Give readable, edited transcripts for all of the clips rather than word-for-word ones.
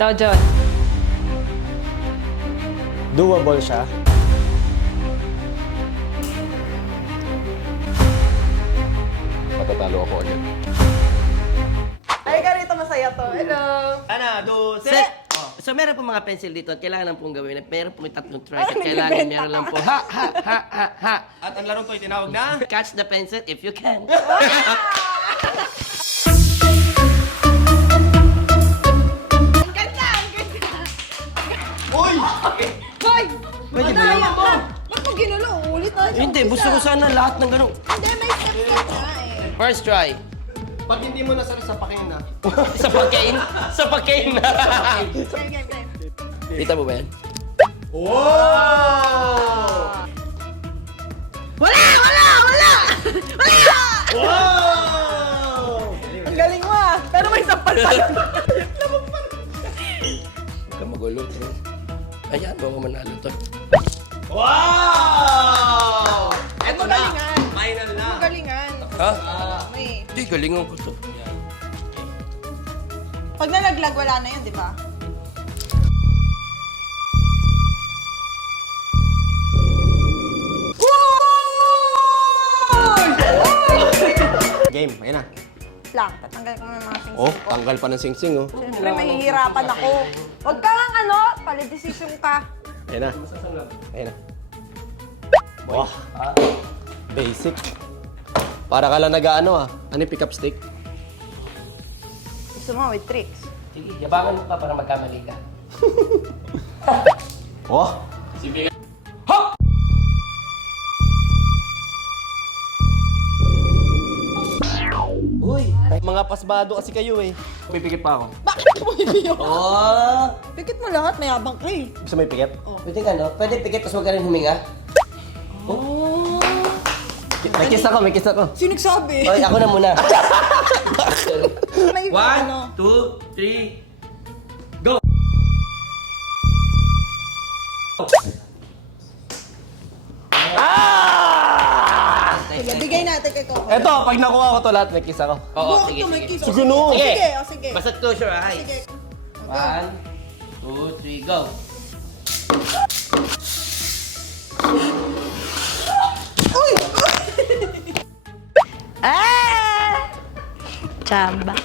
Dojon. Doable siya. Matatalo ako agad. Ay, ka rito, masaya to. Hello! Ana, dos, Sir, so meron po mga pencil dito at kailangan lang pong gawin. Meron pong tatlong try at kailangan meron lang po. Ha. At ang larong to ay tinawag na... Catch the pencil if you can. Uy! Hoy! Pwede ba yun? Ba't mo ginulo? Ulit na. Hindi, gusto ko sana lahat ng ganun. Hindi, may step-step na eh. First try. Pag hindi mo nasara sa pakin na. Sa pagkain. Sa pagkain na. Game. Kita mo ba yan? Wow! Wala! Wow! Ang galing mo ah. Pero may sampal pa lang. Huwag ka magulo. Ayan, baka manalo to. Wow! Eto na! Magalingan. Final na! Galingan. Ha? May. Hindi, galingan ko to. Pag nalaglag, wala na yun, di ba? Game, ayun na. Lang, tatanggal ko ng mga sing-sing Oh, ko. tanggal pa ng sing-sing, oh. Siyempre, mahihirapan ako. Huwag ka lang pala decision ka. Ayun na. Ayun na. Wow. Basic. Para ka lang nag-ano, ah. Ano yung pick-up stick? Gusto mo with tricks. Sige, yabangan mo pa para magkamali ka. Oh! Uy! Mga pasmado kasi kayo, eh. Pipikit pa ako. Bakit ka mo ibiyo? Oh! Pikit mo lahat, mayabang ka eh. Gusto mo ipikit? Pwede ka, no? Pwede pikit, tapos huwag ka rin huminga. Oh. May kiss ako, may kiss ako. Sino nagsabi? Oy, ako na muna. May 1, 2, 3, go! Sige, bigay natin kay Coco. Eto, pag nakuha ko to lahat, may kiss ako. Oo, Buhok sige, to, may sige. kiss. Sige, no. Sige, sige. Basta close your eyes. Sige. 1, 2, 3, go! Uy! Chamba.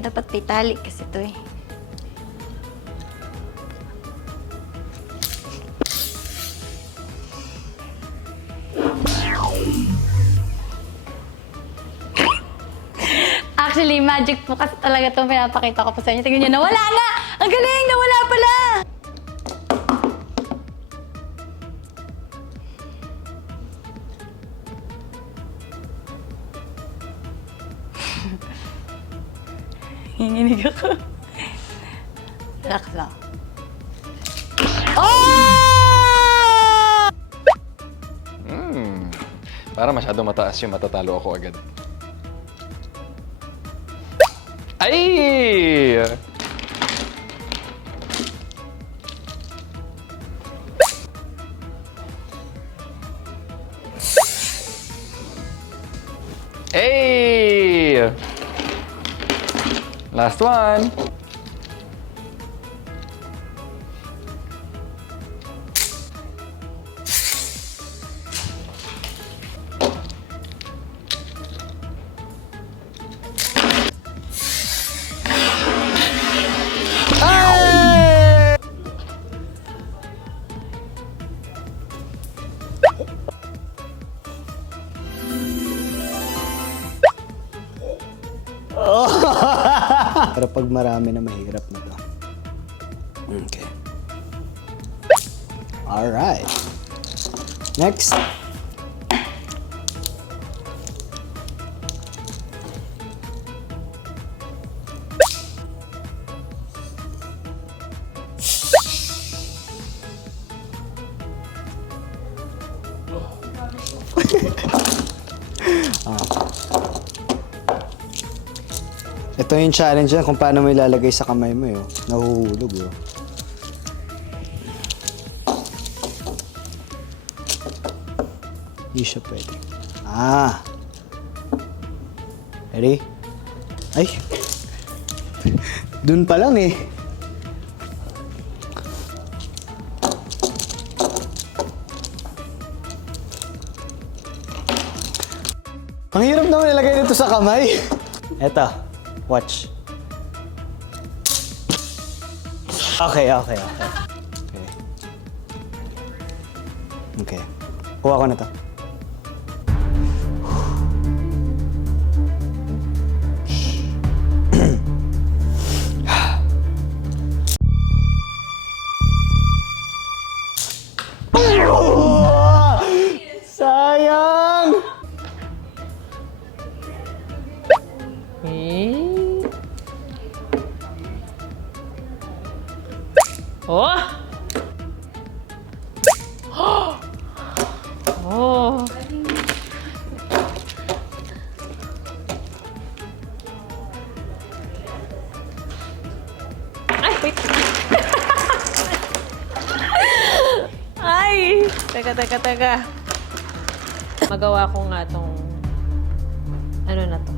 Dapat pitalik kasi to eh. Actually, magic po kasi talaga itong pinapakita ko po sa inyo. Tingnan nyo, nawala nga! Ang galing! Nawala pala! Hinginig ako. Relax lang. Oh! Para masyado mataas yung matatalo ako agad. Ay! Hey! Last one. Pero pag marami na, mahirap na to. Okay. Alright. Next. Ito yung challenge yan kung paano mo ilalagay sa kamay mo yun. Nahuhulog yun. Hindi siya pwede. Ah! Ready? Ay! Dun pa lang eh. Ang hirap naman ilagay nito sa kamay. Eto, watch. Okay. Okay. Kuha ko na to. Sayang! Oh! Oh! Ay, wait. Ay! Teka. Magawa ko nga tong ano na to.